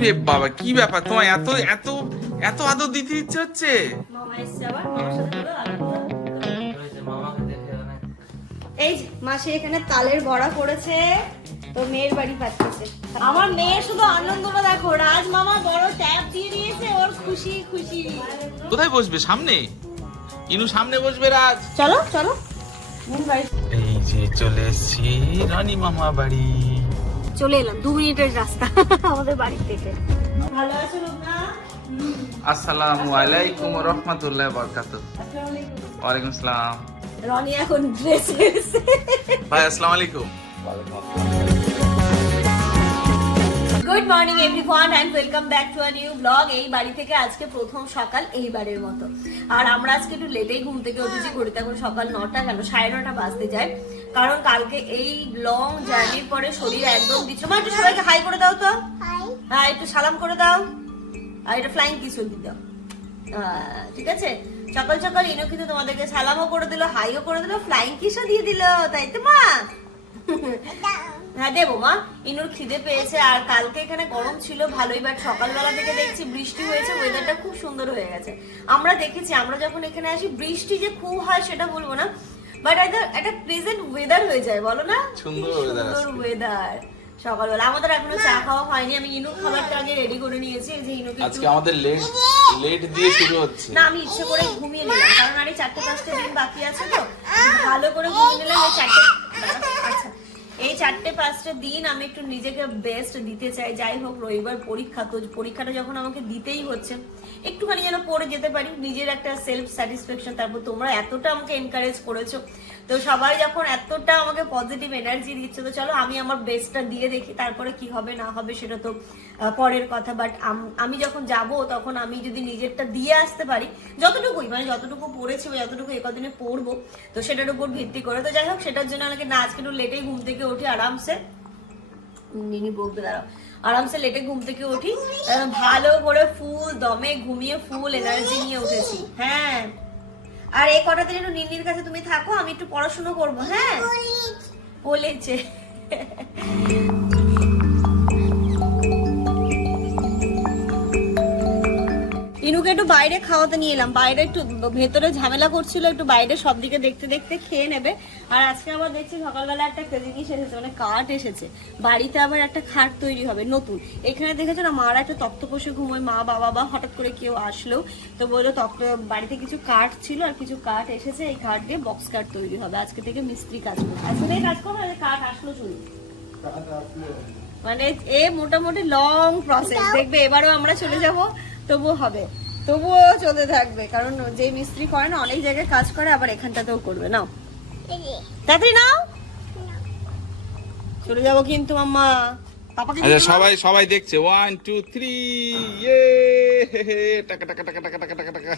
ওরে বাবা কি ব্যাপার? তোমার এত এত এত আদর দিতে ইচ্ছে হচ্ছে। এই যে, মাসি এখানে তালের বড়া করেছে তো মেয়ের বাড়ি পাঠিয়েছে। আমার মেয়ে শুধু আনন্দটা দেখো রাজ মামা বড় ট্যাব দিয়ে দিয়েছে ওর খুশি খুশি। কোথায় বসবে? সামনে? ইনু সামনে বসবে রাজ। চলো চলো। এই যে চলে এসেছি রানী মামা বাড়ি। চলে এলাম দু মিনিটের রাস্তা আমাদের বাড়ি থেকে। ভালো আছো রুমনা আসসালামু আলাইকুম রহমতুল্লাহ বরকাত ওয়ালাইকুম আসসালাম রনি এখন ড্রেস ভাই আসসালামু আলাইকুম। Good morning everyone and welcome back to a new blog এই বাড়ি থেকে আজকে প্রথম সকাল এইবারের মতো। আর আমরা আজকে একটু লেটেই ঘুম থেকে উঠেছি ঘড়িতে এখন সকাল নটা কেন? সাড়ে নটা বাজতে যায়। কারণ কালকে এই লং জার্নির পরে শরীর একদম দিচ্ছ। মা একটু সবাইকে হাই করে দাও তো। হ্যাঁ একটু সালাম করে দাও। আর এটা ফ্লাইং কিসও দিয়ে দাও। ঠিক আছে? সকাল সকাল ইনো কিন্তু তোমাদেরকে সালামও করে দিল হাইও করে দিল ফ্লাইং কিসও দিয়ে দিল। তাই তো মা? হ্যাঁ দেবো মা ইনুর খিদে পেয়েছে আর কালকে এখানে গরম ছিল ভালোই বাট সকালবেলা থেকে দেখছি বৃষ্টি হয়েছে ওয়েদারটা খুব সুন্দর হয়ে গেছে। আমরা দেখেছি আমরা যখন এখানে আসি বৃষ্টি যে খুব হয় সেটা বলব না বাট একটা প্রেজেন্ট ওয়েদার হয়ে যায় বলো না? সুন্দর ওয়েদার সকালবেলা। আমাদের এখনও চা খাওয়া হয়নি আমি ইনুর খাবারটা আগে রেডি করে নিয়েছি যে ইনুকে আজকে আমাদের লেট লেট দিয়ে শুরু হচ্ছে। না আমি ইচ্ছে করে ঘুমিয়ে নিলাম কারণ আর এই চারটে পাঁচটা দিন বাকি আছে তো ভালো করে ঘুমিয়ে নিলাম এই চারটে এই চারটে পাঁচটা দিন আমি একটু নিজেকে বেস্ট দিতে চাই। যাই হোক, রবিবার পরীক্ষা, তো পরীক্ষাটা যখন আমাকে দিতেই হচ্ছে, একটুখানি যেন পড়ে যেতে পারি, নিজের একটা সেলফ স্যাটিসফ্যাকশন তারপর তোমরা এতটা আমাকে এনকারেজ করেছ। তো সবাই যখন এতটা আমাকে পজিটিভ এনার্জি দিচ্ছে, তো চলো আমি আমার বেস্টটা দিয়ে দেখি তারপরে কি হবে, না হবে সেটা তো পরের কথা। বাট আমি যখন যাব, তখন আমি যদি নিজেরটা দিয়ে আসতে পারি, যতটুকুই মানে যতটুকু পড়েছি বা যতটুকু একদিনে পড়ব, তো সেটার উপর ভিত্তি করে। তো যাই হোক, সেটার জন্য আমাকে না, আজকে একটু লেটেই ঘুম থেকে উঠি, আরামসে। নিনি বলতে দাঁড়াও। আরামসে লেটে ঘুম থেকে উঠি ভালো করে ফুল দমে ঘুমিয়ে, ফুল এনার্জি নিয়ে উঠেছি। হ্যাঁ। আর এই কটা দিন একটু নিন্নির কাছে তুমি থাকো আমি একটু পড়াশুনো করব হ্যাঁ? বলেছে একটু বাইরে খাওয়াতে নিয়ে এলাম। বাইরে একটু ভেতরে ঝামেলা করছিল একটু বাইরে সব দিকে দেখতে দেখতে খেয়ে নেবে। আর আজকে আবার দেখছি সকালবেলা একটা জিনিস এসেছে মানে কাঠ এসেছে। বাড়িতে আবার একটা খাট তৈরি হবে নতুন। এখানে দেখেছ না মারা একটা তক্ত বসে ঘুমোয় মা বাবা বা হঠাৎ করে কেউ আসলো। তো বলল তক্ত বাড়িতে কিছু কাঠ ছিল আর কিছু কাঠ এসেছে এই কাঠ দিয়ে বক্স কাঠ তৈরি হবে। আজকে থেকে মিস্ত্রি কাজ করবে। আজকে থেকে কাজ করবে কাঠ আসলো চুরি? মানে এ মোটামুটি লং প্রসেস দেখবে এবারও আমরা চলে যাব তবুও হবে। তবুও চলতে থাকবে কারণ যে মিস্ত্রি করে না অনেক জায়গায় কাজ করে আবার এখানটাতেও করবে নাও। তাড়াতাড়ি নাও। চলে যাব কিন্তু মাম্মা। আচ্ছা সবাই সবাই দেখছে। ওয়ান টু থ্রি ইয়ে টাকা টাকা টাকা টাকা টাকা টাকা টাকা।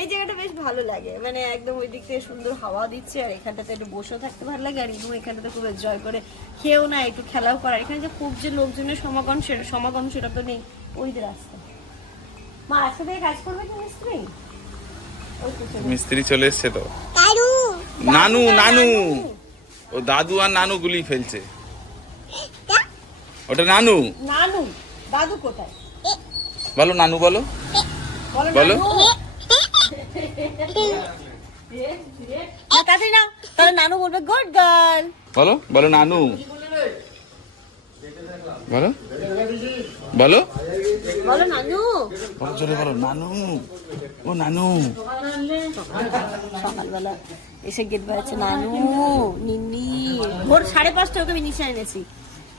এই জায়গাটা বেশ ভালো লাগে। মানে একদম ওই দিক থেকে সুন্দর হাওয়া দিচ্ছে আর এখানটাতে একটু বসেও থাকতে ভালো লাগে আর ইনু এখানটাতে খুব এনজয় করে। খেয়েও না একটু খেলাও করার এখানে যে খুব যে লোকজনের সমাগম সেটা সমাগম সেটা তো নেই। ওই যে রাস্তা। মা আজকে থেকে কাজ করবে কি মিস্ত্রি চলে মিস্ত্রি চলে এসছে তো নানু নানু ও দাদু আর নানু গুলি ফেলছে ওটা নানু নানু দাদু কোথায় বলো নানু বলো বলো। তাড়াতাড়ি নাও তাহলে নানু বলবে গুড গার্ল বলো বলো নানু বলো। বলো। বলো নানু। বলো জোরে বলো। নানু। ও নানু। সকালবেলা এসে গেট বাজাচ্ছে নানু নিন্নি। ভোর সাড়ে পাঁচটা ওকে আমি নিচে এনেছি।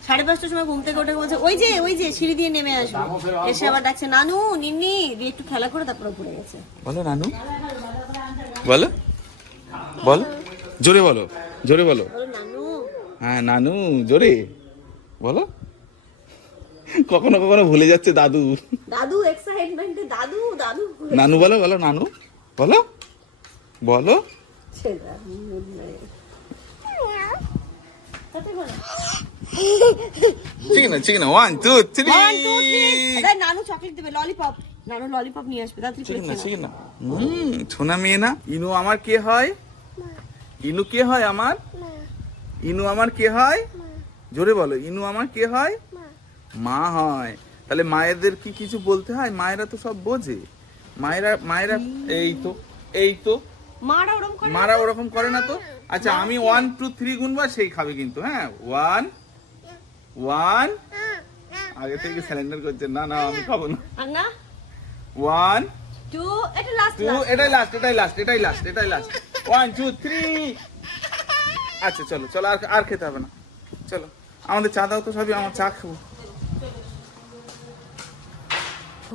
সাড়ে পাঁচটার সময় ঘুম থেকে ওঠে বলছে ওই যে ওই যে সিঁড়ি দিয়ে নেমে আসব। এসে আবার ডাকছে নানু নিন্নি। দিয়ে একটু খেলা করে তারপরে ঘুরে গেছে। বলো নানু। বলো। বলো। জোরে বলো। জোরে বলো। বলো নানু। হ্যাঁ নানু জোরে। বলো। কখনো কখনো ভুলে যাচ্ছে দাদু। দাদু এক্সাইটমেন্টে দাদু দাদু নানু বলো বলো নানু। বলো। বলো। ঠিক না ঠিক না। One two three. নানু চকলেট দেবে ললিপপ নানু ললিপপ নিয়ে আসবে তাড়াতাড়ি করে ঠিক না। খেয়ে ঠিক না। হুম ছোনা মেয়ে না। ইনু আমার কে হয়? ইনু কে হয় আমার? ইনু আমার কে হয়? জোরে বলো ইনু আমার কে হয়? মা। হয়। তাহলে মায়েদের কি কিছু বলতে হয়? মায়েরা তো সব বোঝে। মায়েরা মায়েরা এই তো এই তো। মারা ওরকম করে না তো? আচ্ছা আমি ওয়ান টু থ্রি গুনবা সেই খাবে কিন্তু হ্যাঁ? ওয়ান ওয়ান আগে থেকে স্যালেন্ডার করছে। না না আমি খাব না। না? ওয়ান টু এটা লাস্ট টু এটাই লাস্ট এটাই লাস্ট এটাই লাস্ট এটাই লাস্ট ওয়ান টু থ্রি আচ্ছা চলো চলো আর আর খেতে হবে না। চলো। আমাদের চা দাও তো সবই আমার চা খাব।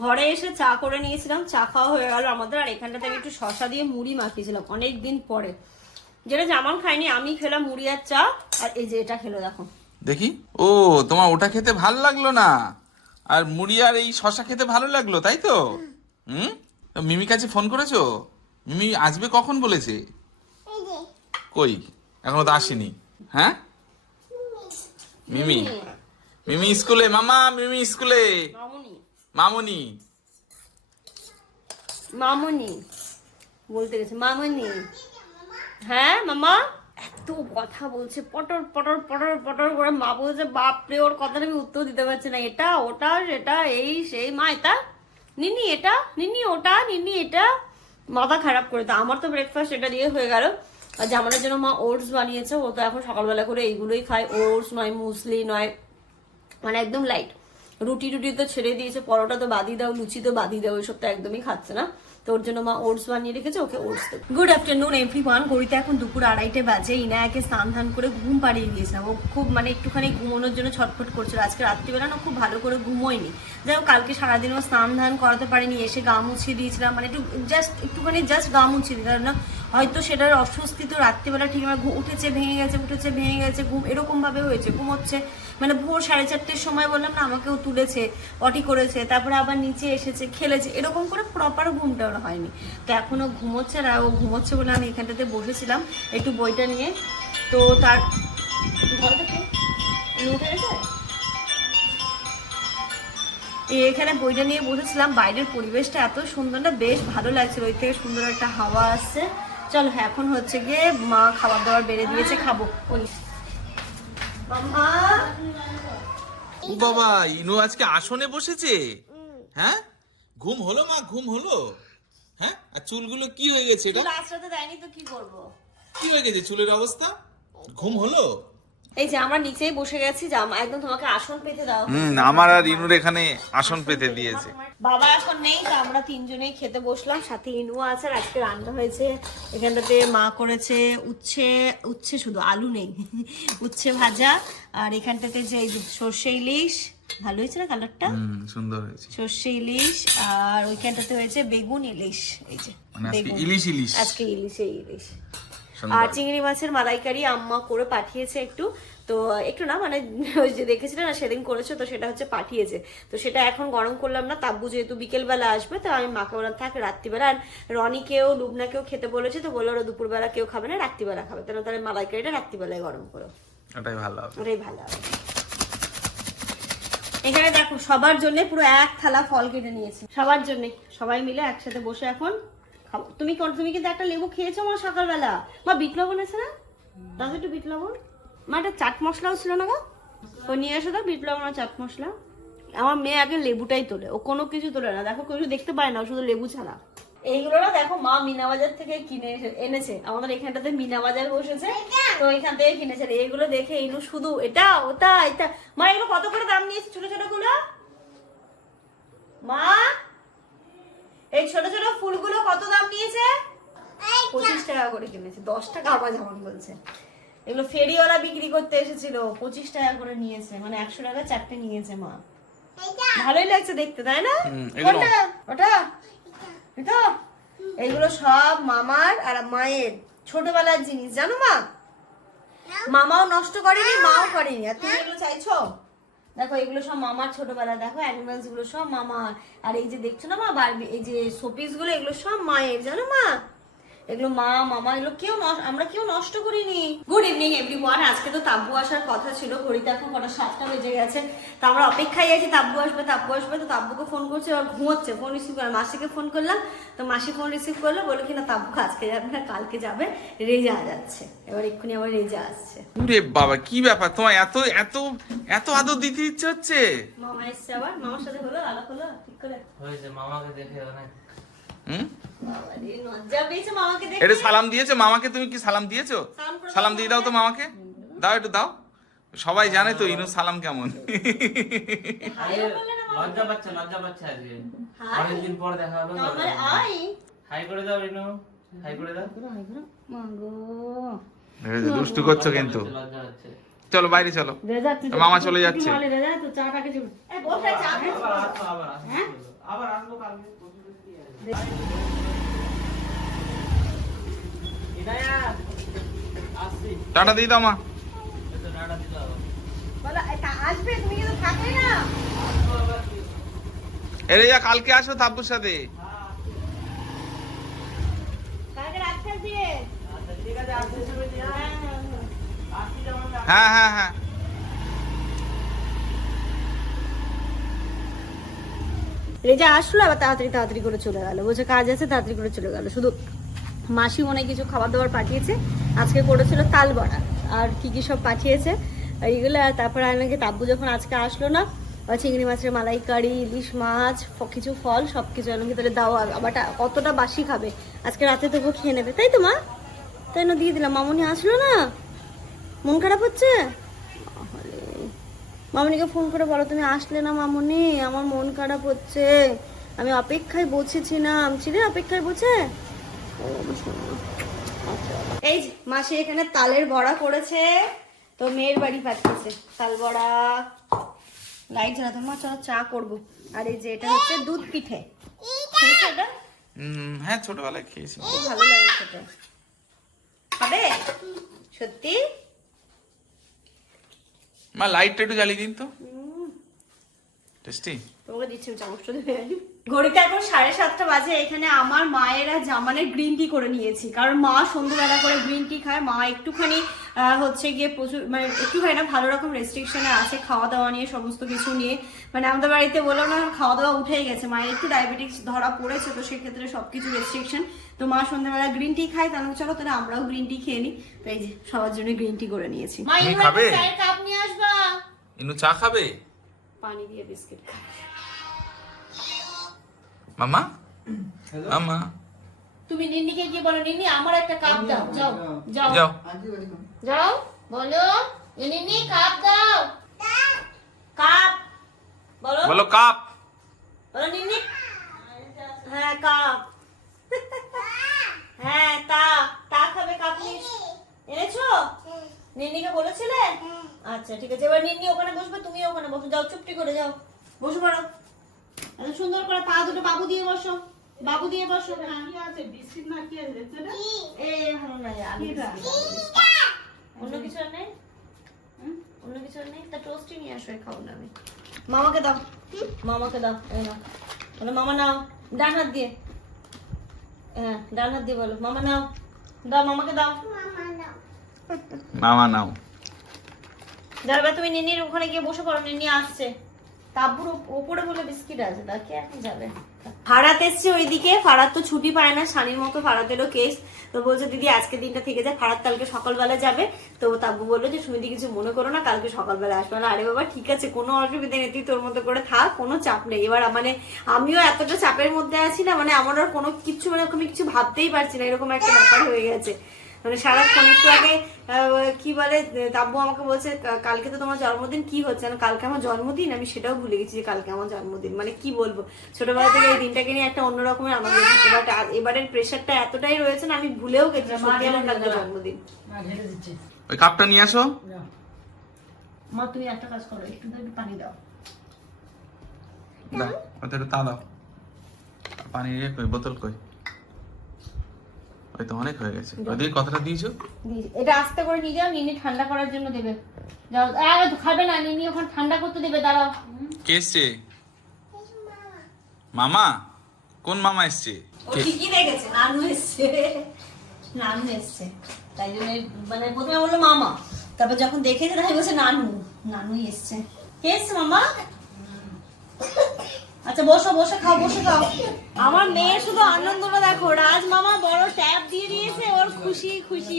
ঘরে এসে চা করে নিয়েছিলাম চা খাওয়া হয়ে গেল আমাদের আর এখানটাতে আমি একটু শশা দিয়ে মুড়ি মাখিয়েছিলাম অনেক দিন পরে। যেটা জামান খাইনি আমি খেলাম মুড়ি আর চা আর এই যে এটা খেলো দেখো। দেখি? ও তোমার ওটা খেতে ভালো লাগল না? আর মুড়ি আর এই শশা খেতে ভালো লাগল তাই তো? হুম? তো মিমি কাছে ফোন করেছ? মিমি আসবে কখন বলেছে? কই? এখনও তো আসেনি। হ্যাঁ? মিমি। মিমি। স্কুলে মামা মিমি স্কুলে। মামুনি। মামুনি। বলতে গেছে মামুনি। হ্যাঁ মামা? এত কথা বলছে পটর পটর পটর পটর করে মা বলছে বাপরে ওর কথাটা আমি উত্তর দিতে পারছি না। এটা ওটা সেটা এই সেই মা এটা? নিনি এটা? নিনি ওটা? নিনি এটা? মাথা খারাপ করে তো আমার তো ব্রেকফাস্ট এটা দিয়ে হয়ে গেল। জামানের জন্য মা ওটস বানিয়েছে, ও তো এখন সকালবেলা করে এইগুলোই খায়, ওটস, নয় মুসলি, নয় মানে একদম লাইট রুটি টুটি তো ছেড়ে দিয়েছে, পরোটা তো বাদি দাও, লুচি তো বাদি দাও, এসব তো একদমই খাচ্ছে না। তো ওর জন্য মা ওটস বানিয়ে রেখেছে, ওকে ওটস দেবে। গুড আফটারনুন এভরি ওয়ান ঘড়িতে এখন দুপুর আড়াইটে বাজে। ইনায়াকে স্নান ধান করে ঘুম পাড়িয়ে দিয়েছিলাম। ও খুব মানে একটুখানি ঘুমানোর জন্য ছটফট করছিল। আজকে রাত্রিবেলা না খুব ভালো করে ঘুমোয়নি। যাই হোক, কালকে সারাদিনও স্নান ধান করাতে পারিনি। এসে গা মুছিয়ে দিয়েছিলাম। মানে একটু জাস্ট একটুখানি জাস্ট গা মুছিয়ে কারণ না, হয়তো সেটার অস্বস্তি তো রাত্রিবেলা ঠিক আমার উঠেছে, ভেঙে গেছে, উঠেছে, ভেঙে গেছে, ঘুম এরকম ভাবে হয়েছে, ঘুমোচ্ছে। মানে ভোর সাড়ে চারটের সময় বললাম না, আমাকেও তুলেছে, পটি করেছে, তারপরে আবার নিচে এসেছে, খেলেছে, এরকম করে প্রপার ঘুমটা ওর হয়নি। তো এখনও ঘুমোচ্ছে আর ও ঘুমোচ্ছে বলে আমি এখানটাতে বসেছিলাম একটু বইটা নিয়ে। তো তার এখানে বইটা নিয়ে বসেছিলাম, বাইরের পরিবেশটা এত সুন্দর না, বেশ ভালো লাগছিল, ওই থেকে সুন্দর একটা হাওয়া আসছে। চলো, এখন হচ্ছে গিয়ে মা খাবার দাবার বেড়ে দিয়েছে, খাব। ওই ও বাবা ইনু আজকে আসনে বসেছে? হ্যাঁ? ঘুম হলো মা ঘুম হলো? হ্যাঁ? আর চুলগুলো কি হয়ে গেছে এটা? লাস্ট রাতে দেয়নি তো কি করব? কি হয়ে গেছে চুলের অবস্থা? ঘুম হলো? এই যে আমরা নিচেই বসে গেছি জামা একদম তোমাকে আসন পেতে দাও হুম আমার আর ইনুর এখানে আসন পেতে দিয়েছে। বাবা এখন নেই তো আমরা তিনজনেই খেতে বসলাম। সাথে ইনুয়া আছে আর আজকে রান্না হয়েছে। এখানটাতে মা করেছে উচ্ছে উচ্ছে শুধু আলু নেই উচ্ছে ভাজা। আর এখানটাতে যে সর্ষে ইলিশ ভালো হয়েছে না কালারটা? হুম সুন্দর হয়েছে। সর্ষে ইলিশ আর ওইখানটাতে হয়েছে বেগুন ইলিশ এই যে মানে ইলিশ ইলিশ। আজকে ইলিশে ইলিশ। আর চিংড়ি মাছের মালাইকারি আম্মা করে পাঠিয়েছে একটু। তো একটু না মানে ওই যে দেখেছিলে না সেদিন করেছ তো সেটা হচ্ছে পাঠিয়েছে। তো সেটা এখন গরম করলাম না তাব্বু যেহেতু বিকেলবেলা আসবে তো আমি মাকে বললাম থাক রাত্রিবেলা। আর রনিকেও লুবনাকেও খেতে বলেছে তো বলল ওরা দুপুরবেলা কেউ খাবে না রাত্রিবেলা খাবে। তাহলে তাহলে মালাইকারিটা রাত্রিবেলায় গরম করো। ওটাই ভালো হবে। ওটাই ভালো হবে। এখানে দেখো সবার জন্য পুরো এক থালা ফল কেটে নিয়েছি। সবার জন্য সবাই মিলে একসাথে বসে এখন তুমি তুমি কিন্তু একটা লেবু খেয়েছো আমার সকালবেলা। মা বিট লবণ আছে না? তো একটু বিট লবণ। মা একটা চাট মশলাও ছিল না গো? ও নিয়ে এসো তো বিট লবণ আর চাট মশলা। আমার মেয়ে আগে লেবুটাই তোলে ও কোনো কিছু তোলে না। দেখো কিছু দেখতে পায় না ও শুধু লেবু ছাড়া। এইগুলো না দেখো মা মিনা বাজার থেকে কিনে এসে- এনেছে। আমাদের এখানটাতে মিনা বাজার বসেছে তো এখান থেকে কিনেছে। এইগুলো দেখে ইনু শুধু এটা ওটা এটা। মা এগুলো কত করে দাম নিয়েছে ছোট ছোটগুলো মা? এই ছোট ছোট ফুলগুলো কত দাম নিয়েছে? পঁচিশ টাকা করে কিনেছে দশ টাকা আবার যেমন বলছে। এগুলো ফেরিওয়ালা বিক্রি করতে এসেছিল পঁচিশ টাকা করে নিয়েছে মানে একশো টাকা চারটে নিয়েছে মা। ভালোই লাগছে দেখতে তাই না? এগুলো- ওটা এটা। এইগুলো সব মামার আর মায়ের ছোটবেলার জিনিস জানো মা? মামাও নষ্ট করেনি মাও করেনি। আর তুমি এগুলো চাইছো? দেখো, এগুলো সব মামার ছোটবেলা। দেখো অ্যানিমালসগুলো সব মামার। আর এই যে দেখছ না মা বারবি এই যে শোপিসগুলো, এগুলো সব মায়ের, জানো মা? এগুলো মা মামা এগুলো কেউ নষ্ট- আমরা কেউ নষ্ট করিনি। গুড ইভিনিং এভরিওয়ান আজকে তো তাব্বু আসার কথা ছিল ঘড়িতে এখন কটা সাতটা বেজে গেছে। তো আমরা অপেক্ষায় আছি তাব্বু আসবে তাব্বু আসবে। তো তাব্বুকে ফোন করছে আর ঘুমোচ্ছে ফোন রিসিভ করে মাসিকে ফোন করলাম তো মাসি ফোন রিসিভ করল বলে কিনা তাব্বুকে আজকে যাবে না কালকে যাবে। রেজা যাচ্ছে। এবার এক্ষুনি আবার রেজা আসছে। ওরে বাবা কি ব্যাপার? তোমার এত এত এত আদর দিতে ইচ্ছে হচ্ছে? মামা এসছে আবার? মামার সাথে হলো আলাপ হলো? ঠিক করে? হয়েছে মামাকে দেখে অনেক। হুম? এটা সালাম দিয়েছ? মামাকে তুমি কি সালাম দিয়েছ? সালাম দিয়ে দাও তো মামাকে। দাও একটু দাও। সবাই জানে তো ইনু সালাম কেমন। হাইও বললে না মামা? লজ্জা পাচ্ছে লজ্জা পাচ্ছে আজকে। অনেকদিন পর দেখা হলো তো। আমার আই। হাই করে দাও রিনু হাই করে দাও। দুষ্টু করছ কিন্তু। চলো বাইরে চলো। মামা চলে যাচ্ছে। আবার আসব। আবার আসব কালকে পরশু দিন কি আছে? ইনায়া, আসছি। টাটা দিয়ে দাও মা এই তো টাটা দিল আবার। বলো, এই তা আসবে তুমি কিন্তু থাকলে না আসব আবার কি? এরে যা কালকে আসো তাব্বুর সাথে। হ্যাঁ হ্যাঁ হ্যাঁ। রেজা আসলো আবার তাড়াতাড়ি তাড়াতাড়ি করে চলে গেল। বলছে কাজ আছে তাড়াতাড়ি করে চলে গেল। শুধু মাসি অনেক কিছু খাবার দাবার পাঠিয়েছে। আজকে করেছিল তাল বড়া। আর কি কি সব পাঠিয়েছে এগুলো আর তারপরে আমাকে তাব্বু যখন আজকে আসলো না চিংড়ি মাছের মালাইকারি, ইলিশ মাছ কিছু ফল সব কিছু আমাকে তাহলে দাও আবার কতটা বাসি খাবে? আজকে রাতে তবু খেয়ে নেবে। তাই তো, মা? তাই না, দিয়ে দিলাম। মামনি আসলো না? মন খারাপ হচ্ছে? মামনিকে ফোন করে বলো, তুমি আসলে না মামনি? আমার মন খারাপ হচ্ছে। আমি অপেক্ষায় বসেছিলাম। ছিলে অপেক্ষায় বসে? এই মাসি এখানে তালের বড়া করেছে তো মেয়ের বাড়ি পাঠিয়েছে। তাল বড়া। লাইট জ্বালাতে মা চলো চা করব। আর এই যে এটা হচ্ছে দুধ পিঠে। হ্যাঁ ছোটবেলায় খেয়েছি। খুব ভালো লাগে খেতে। হবে সত্যি? মা লাইটটা একটু জ্বালিয়ে দিন তো। টেস্টি? তোমাকে দিচ্ছি আমি চামচটা দেবে ঘড়িতে এখন সাড়ে সাতটা বাজে এখানে আমার মায়েরা জামানের গ্রিন টি করে নিয়েছি। কারণ মা সন্ধ্যাবেলা করে গ্রিন টি খায় মা একটুখানি হচ্ছে গিয়ে প্রচুর মানে একটুখানি না ভালো রকম রেস্ট্রিকশনে আছে খাওয়া দাওয়া নিয়ে সমস্ত কিছু নিয়ে। মানে আমাদের বাড়িতে বলল না খাওয়া দাওয়া উঠেই গেছে। মায়ের একটু ডায়াবেটিস ধরা পড়েছে তো সেক্ষেত্রে সবকিছু রেস্ট্রিকশন তো মা সন্ধ্যাবেলা গ্রিন টি খায় তাহলে চলো তাহলে আমরাও গ্রিন টি খেয়ে নিই। তো এই যে সবার জন্য গ্রিন টি করে নিয়েছি। মা খাবে? ইনু চা খাবে? পানি দিয়ে বিস্কিট খাবে। মামা? মামা? তুমি নিন্নিকে গিয়ে বলো নিন্নি আমার একটা কাপ দাও যাও যাও। যাও। যাও। বলো নিন্নি কাপ দাও। কাপ বলো। বলো কাপ। বলো নিন্নি। হ্যাঁ কাপ। হ্যাঁ তা তা খাবে কাপ নিস। এনেছো? নিন্নিকে বলেছিলে? আচ্ছা ঠিক আছে এবার নিন্নি ওখানে বসবে তুমি ওখানে বসো। যাও চুপটি করে যাও। বসে পড়ো এত সুন্দর করে পা দুটো বাবু দিয়ে বসো। বাবু দিয়ে বসো হ্যাঁ। কি আছে বিস্কিট না কি আছে? দেখছ না এ ভালো লাগে আলু অন্য কিছু নেই? অন্য কিছু নেই? তা টোস্টই নিয়ে আসো খাব না আমি। মামাকে দাও। মামাকে দাও এই নাও। বলো মামা নাও। ডান হাত দিয়ে। হ্যাঁ ডান হাত দিয়ে বলো মামা নাও। দাও মামাকে দাও। মামা নাও। যাবে তুমি নিনির ওখানে গিয়ে বসে পড়ো নিনি আসছে। ওপরে বলে বিস্কিট আছে যাবে? ওইদিকে, ফারাত তো ছুটি পায় না মতো কেস তো বলছে, দিদি দিনটা থেকে যায় কালকে সকালবেলা যাবে। তো বলল যে কিছু মনে করো না, কালকে সকালবেলা আসবে। আরে বাবা, ঠিক আছে, কোনো অসুবিধা নেই, তুই তোর করে থাক, কোনো চাপ নেই। এবার মানে আমিও এতটা চাপের মধ্যে আছি না মানে আমার আর কোনো কিছু মানে আমি কিছু ভাবতেই পারছি না, এরকম একটা ব্যাপার হয়ে গেছে। মানে সারাক্ষণ একটু আগে কি বলে তাব্বু আমাকে বলছে কালকে তো তোমার জন্মদিন কি হচ্ছে? না কালকে আমার জন্মদিন? আমি সেটাও ভুলে গেছি যে কালকে আমার জন্মদিন। মানে কি বলব? ছোটবেলা থেকে এই দিনটাকে নিয়ে একটা অন্য রকমের আনন্দ এবার এবারের প্রেশারটা এতটাই রয়েছে না আমি ভুলেও গেছি সত্যি আমার কালকে জন্মদিন। ওই কাপটা নিয়ে আসো। মা তুমি একটা কাজ করো একটু পানি দাও। দাও একটু তা দাও। পানি কই বোতল কই? ওই তো অনেক হয়ে গেছে। ওদিকে কতটা দিয়েছ? এটা আস্তে করে নিয়ে যাও নিনি ঠান্ডা করার জন্য দেবে। যাও আরে খাবে না নিনি ওখানে ঠান্ডা করতে দেবে দাঁড়াও। কে এসছে? মামা? কোন মামা এসছে? ও ঠিকই দেখেছে নানু এসছে। নানু এসছে। তাই জন্য মানে প্রথমে বলল মামা তারপর যখন দেখেছে তাই বলছে নানু। নানুই এসছে। কে এসছে মামা? আচ্ছা বসো বসে খাও বসে খাও। আমার মেয়ে শুধু আনন্দটা দেখো রাজ মামা বড় ট্যাব দিয়ে দিয়েছে ওর খুশি খুশি।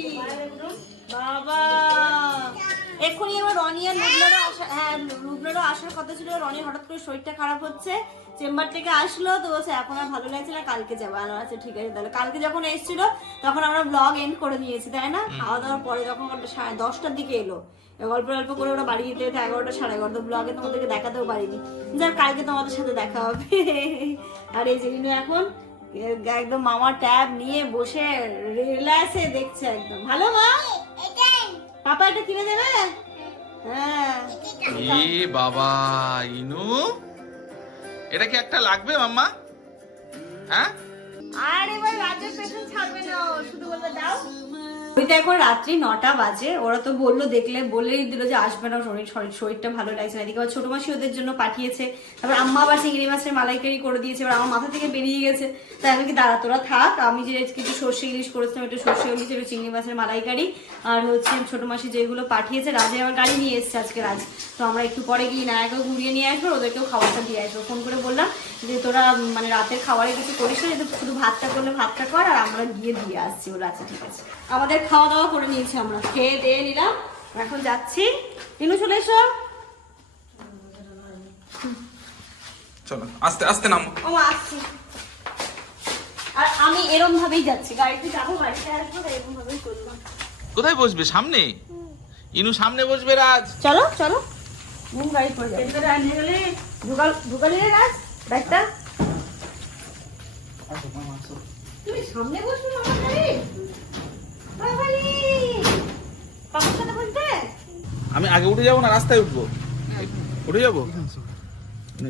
বাবা। এক্ষুনি এবার রনি আর রুবনারও আসা হ্যাঁ রুবনারও আসার কথা ছিল রনি হঠাৎ করে শরীরটা খারাপ হচ্ছে চেম্বার থেকে আসলো তো বলছে এখন আর ভালো লাগছে না কালকে যাব। আর আচ্ছা ঠিক আছে তাহলে কালকে যখন এসেছিল তখন আমরা ব্লগ এন্ড করে দিয়েছি তাই না? খাওয়া দাওয়ার পরে যখন সাড়ে দশটার দিকে এলো অল্প অল্প করে ওরা বাড়ি যেতে যেতে এগারোটা সাড়ে এগারোটা ব্লগে তোমাদেরকে দেখাতেও পারিনি। যাক কালকে তোমাদের সাথে দেখা হবে। আর এই জিনিস এখন একদম মামার ট্যাব নিয়ে বসে রিল্যাক্সে দেখছে একদম। ভালো মা? পাপা এটা কিনে দেবে? হ্যাঁ। এ বাবা ইনু। এটা কি একটা লাগবে মাম্মা? হ্যাঁ? আর এবার রাজ্যের পেছন ছাড়বে না শুধু বলবে দাও। ওইটা এখন রাত্রি নটা বাজে, ওরা তো বলল, দেখলে বলেই দিল যে আসবে না, শরীর, শরীর- শরীরটা ভালো লাগছে না। এদিকে ছোট মাসি ওদের জন্য পাঠিয়েছে। তারপর আম্মা আবার চিংড়ি মাছের মালাইকারি করে দিয়েছে। এবার আমার মাথা থেকে বেরিয়ে গেছে। তাই আমি কি, দাঁড়া, তোরা থাক। আমি যে কিছু সর্ষে ইলিশ করেছিলাম, একটু সর্ষে ইলিশ, একটু চিংড়ি মাছের মালাইকারি। আর হচ্ছে ছোট মাসি যেগুলো পাঠিয়েছে, রাজে আমার গাড়ি নিয়ে এসছে আজকে রাজ। তো আমরা একটু পরে গিয়ে নায়কেও ঘুরিয়ে নিয়ে আসব ওদেরকেও খাবারটা দিয়ে আসব। ফোন করে বললাম যে, তোরা মানে রাতের খাবারে কিছু করিস না, শুধু ভাতটা করলে ভাতটা কর, আর আমরা গিয়ে দিয়ে আসছি। ওরা আছে ঠিক আছে। আমাদের খাওয়া দাওয়া করে নিয়েছি আমরা। খেয়ে দিয়ে নিলাম। এখন যাচ্ছি। ইনু চলে এসো। চলো আস্তে আস্তে নামো। ও আসছি। আর আমি এরম ভাবেই যাচ্ছি। গাড়িতে যাব বাড়িতে আসব এরম ভাবেই করলাম কোথায় বসবে? সামনে? ইনু সামনে বসবে রাজ। চলো চলো। নুন গাড়ি পড়ে যাবে। ঢুকাল ঢুকালি রে রাজ ব্যাগটা। তুমি সামনে বসবে গাড়ি? আমি আগে উঠে যাব না রাস্তায় উঠবো? উঠে যাব?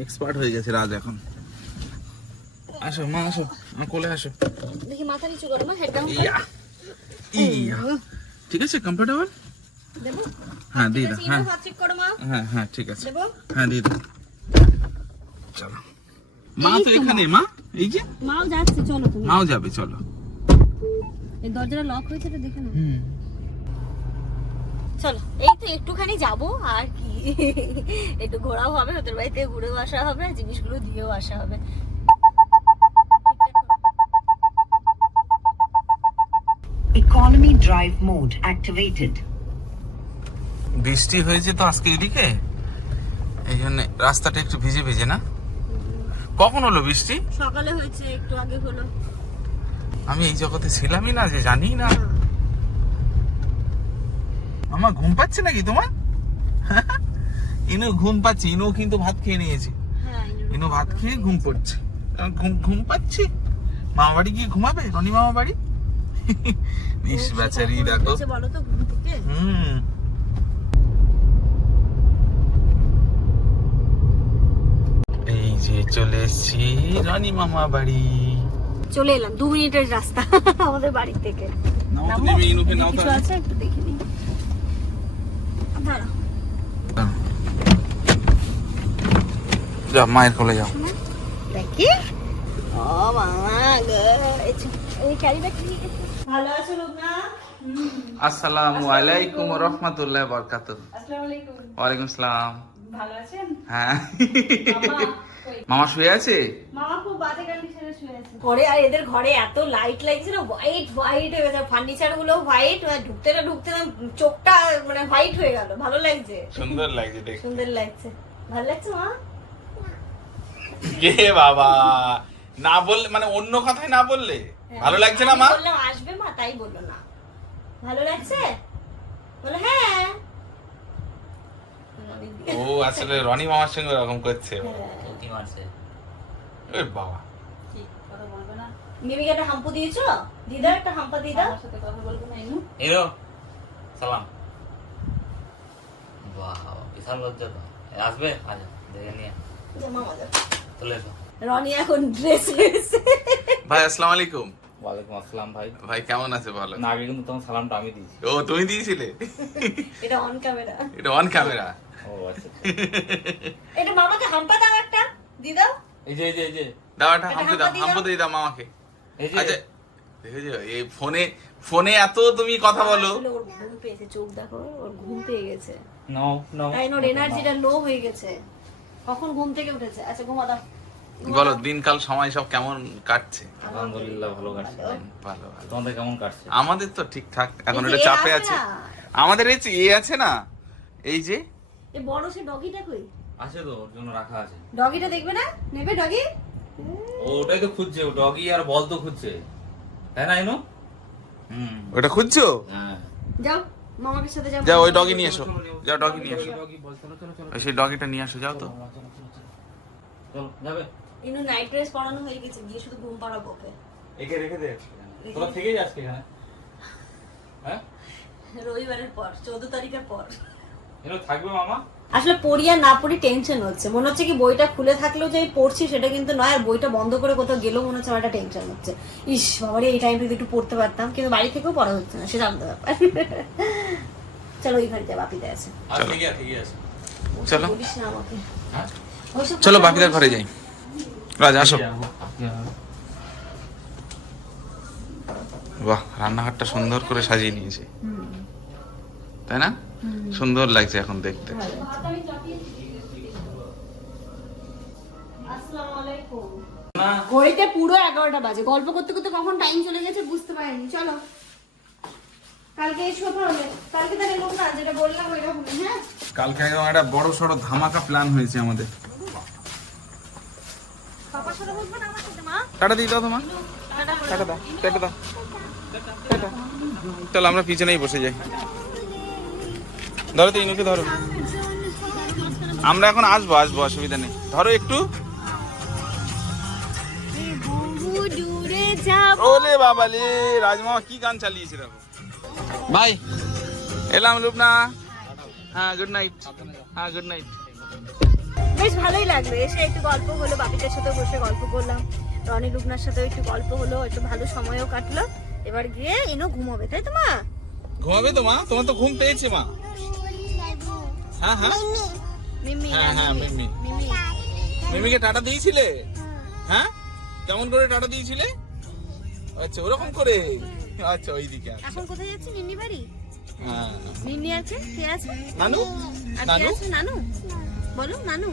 এক্সপার্ট হয়ে গেছে রাজ এখন। আসো মা আসো আমার কোলে আসো। দেখি মাথা নিচু করো না হেড ডাউন ইয়া ঠিক আছে কমফোর্টেবল দেবো? হ্যাঁ দিয়ে দাও হ্যাঁ। চেক করো মা। হ্যাঁ হ্যাঁ ঠিক আছে। দেবো? হ্যাঁ দিয়ে দাও। চলো। মা তো এখানে মা? এই যে? মাও যাচ্ছে চলো তুমি। মাও যাবে চলো। এই দরজাটা লক হয়েছে তো দেখে নাও। হুম। চলো এই তো একটুখানি যাব আর কি। একটু ঘোরাও হবে ওদের বাড়িতে ঘুরেও আসা হবে আর জিনিসগুলো দিয়েও আসা হবে। Economy drive mode activated. বৃষ্টি হয়েছে তো আজকে এদিকে? এই জন্য রাস্তাটা একটু ভিজে ভিজে না? কখন হলো বৃষ্টি? সকালে হয়েছে একটু আগে হলো। আমি এই জগতে ছিলামই না যে জানি না। আমার ঘুম পাচ্ছে নাকি তোমার? ইনু ঘুম পাচ্ছে ইনু কিন্তু ভাত খেয়ে নিয়েছে। হ্যাঁ ইনু ভাত খেয়ে ঘুম পড়ছে। ঘুম ঘুম পাচ্ছে? মামা বাড়ি গিয়ে ঘুমাবে? রনি মামা বাড়ি? ইস বেচারি দেখো। হুম। এই যে চলে এসছি রানী মামা বাড়ি। চলে এলাম দু মিনিটের রাস্তা আমাদের বাড়ি থেকে। নাও নামবো? তুমি ইনুকে নাও কিছু আছে? একটু দেখে নিই। যা মায়ের কোলে যাও। দেখি। ও মামা গো এই ক্যারি ব্যাগ ভালো আছো লোকনা আসসালামু আলাইকুম রহমতুল্লাহ বরকাত আসসালামু আলাইকুম ওয়ালাইকুম আসসালাম। ভালো আছেন? হ্যাঁ। মামা শুয়ে আছে? মামা খুব বাজে কন্ডিশনে শুয়ে আছে ঘরে আর এদের ঘরে এত লাইট লাগছে না হোয়াইট হোয়াইট হয়ে গেছে। ফার্নিচারগুলো হোয়াইট ঢুকতে না ঢুকতে না চোখটা মানে হোয়াইট হয়ে গেল। ভালো লাগছে? সুন্দর লাগছে দেখ সুন্দর লাগছে। ভালো লাগছে মা? কে বাবা না বললে মানে অন্য কথায় না বললে? ভালো লাগছে না মা? বললাম আসবে মা তাই বলল না। ভালো লাগছে? বলে হ্যাঁ। ও আসলে রনি মামার সঙ্গে ওরকম করছে। মিমিকে একটা হাম্পু দিয়েছ? দিদা একটা হাম্পা দিদা। হিরো সালাম। বাহ বিশাল লজ্জা তো। আসবে? আজ দেখে নিয়ে চলে এসো। রনি এখন ড্রেস ভাই আসসালামু আলাইকুম। ওয়ালাইকুম আসসালাম ভাই। ভাই কেমন আছে বলো? না আগে কিন্তু তোমার সালামটা আমি দিয়েছি। ও তুমি দিয়েছিলে? এটা অন ক্যামেরা এটা অন ক্যামেরা ও আচ্ছা আচ্ছা। এটা মামাকে হাম্পা দাও একটা। দিদা এই যে এই যে এই যে। দাও একটা দাও। দাও। মামাকে। এই আচ্ছা দেখেছ এই ফোনে ফোনে এত তুমি কথা বলো। ওর ঘুম পেয়েছে চোখ দেখো ওর ঘুম পেয়ে গেছে। নাও নাও তাই ওর এনার্জিটা লো হয়ে গেছে। কখন ঘুম থেকে উঠেছে? আচ্ছা ঘুমা দাও বলো দিনকাল সময় সব কেমন কাটছে? আলহামদুলিল্লাহ ভালো কাটছে। ভালো। তোমাদের কেমন কাটছে? আমাদের তো ঠিকঠাক এখন এটা চাপে আছে আমাদের এই এ আছে না? এই যে? এই বড় সে ডগিটা কই? আছে তো ওর জন্য রাখা আছে। ডগিটা দেখবে না? নেবে ডগি ওটাই তো খুঁজছে ও ডগি আর বল তো খুঁজছে। তাই না ইনো? হুম। ওটা খুঁজছো? হ্যাঁ। যাও মামাকে সাথে যাও। যাও ওই ডগি নিয়ে এসো। যাও ডগি নিয়ে এসো। ডগি বল চলো চলো চলো। ওই সেই ডগিটা নিয়ে আসো যাও তো। চলো, যাবে। ইনু নাইট ড্রেস পরানো হয়ে গেছে গিয়ে শুধু ঘুম পাড়াবো ওকে। একে রেখে দে তোরা থেকেই যাস এখানে? হ্যাঁ? রবিবারের পর চোদ্দ তারিখের পর। এনো থাকবে মামা? আসলে পড়ি আর না পড়ি টেনশন হচ্ছে। মনে হচ্ছে কি বইটা খুলে থাকলেও যে আমি পড়ছি সেটা কিন্তু নয় আর বইটা বন্ধ করে কোথাও গেলেও মনে হচ্ছে আমার একটা টেনশন হচ্ছে। ইস বাবারে এই টাইমটা একটু পড়তে পারতাম কিন্তু বাড়ি থেকেও পড়া হচ্ছে না সেটা আমাদের ব্যাপার। চলো ওই ঘরে যা বাপিতে আছে আছে। চলো। আমাকে। হ্যাঁ? চলো বাপিদার ঘরে যাই। রাজ আসো। বাহ রান্নাঘরটা সুন্দর করে সাজিয়ে নিয়েছে। তাই না? সুন্দর লাগছে এখন দেখতে। না ঘড়িতে পুরো এগারোটা বাজে। গল্প করতে করতে কখন টাইম চলে গেছে বুঝতে পারিনি। চলো। কালকে এসো তাহলে কালকে তাহলে লোক না যেটা বললাম ওইটা হবে হ্যাঁ? কালকে একদম একটা বড় সড়ো ধামাকা প্ল্যান হয়েছে আমাদের। পাপার সাথে বলব না আমার সাথে মা? টাটা দিই দাও তোমার টাটা দাও টাটা দাও টাটা। চলো আমরা পিছনেই বসে যাই। ধরো তো ইনুকে ধরো। আমরা এখন আসব আসব অসুবিধা নেই। ধরো একটু। ওলে বাবা লে রাজমামা কি গান চালিয়েছে দেখো। ভাই। এলাম রূপনা। হ্যাঁ গুড নাইট হ্যাঁ গুড নাইট বেশ ভালোই লাগল। এসে একটু গল্প হলো বাপিটার সাথে বসে গল্প করলাম। রনি লুগনার সাথে একটু গল্প হলো একটু ভালো সময়ও কাটলো। এবার গিয়ে এনো ঘুমাবে তাই তো মা? ঘুমাবে তো মা? তোমার তো ঘুম পেয়েছে মা। হ্যাঁ হ্যাঁ। মিমি। হ্যাঁ, হ্যাঁ, মিমি। মিমি। মিমি। মিমিকে টাটা দিয়েছিলে? হ্যাঁ। কেমন করে টাটা দিয়েছিলে? আচ্ছা ওরকম করে। আচ্ছা ওইদিকে আচ্ছা। এখন কোথায় যাচ্ছে নিন্নি বাড়ি? হ্যাঁ। নিন্নি আছে? কে আছে? নানু? নানু? নানু? বলো নানু।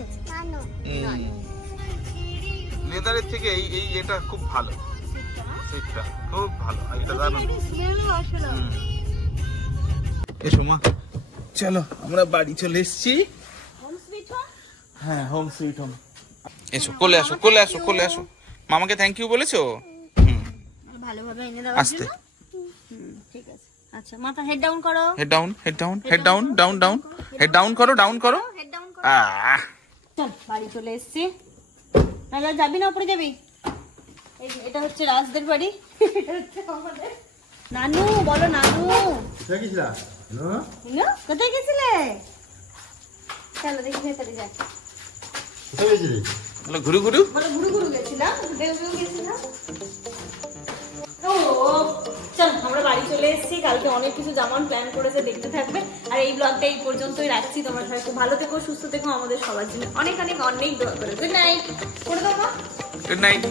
লেদারের থেকে এই এই এটা খুব ভালো। সিটটা? খুব ভালো এটা দারুণ হুম। এসো মা। চলো আমরা বাড়ি চলে এসেছি। হ্যাঁ হোম সুইট হোম এসো কোলে আসো কোলে আসো কোলে আসো। মামাকে থ্যাংক ইউ বলেছ? ভালোভাবে এনে দেওয়ার আস্তে। হুম, ঠিক আছে। আচ্ছা মাথা হেড ডাউন করো। Head down head down head down down down head down করো। ডাউন করো হেড ডাউন করো। আহ। চল বাড়ি চলে এসেছি। তাহলে যাবি না উপরে যাবি? এটা হচ্ছে রাজদের বাড়ি। এটা হচ্ছে আমাদের। নানু বলো নানু। কোথায় গেছিলে? চলো দেখি ভেতরে যাই। হলো ঘুরু ঘুরু। বলো ঘুরু ঘুরু গেছিলাম দেউ দেউ গেছিলাম। ও চল আমরা বাড়ি চলে এসেছি। কালকে অনেক কিছু যেমন প্ল্যান করেছে দেখতে থাকবে। আর এই ব্লগটা এই পর্যন্তই রাখছি। তোমরা সবাই খুব ভালো থেকো সুস্থ থেকো। আমাদের সবার জন্য অনেক অনেক অনেক দোয়া করে। গুড নাইট করে দাও গুড নাইট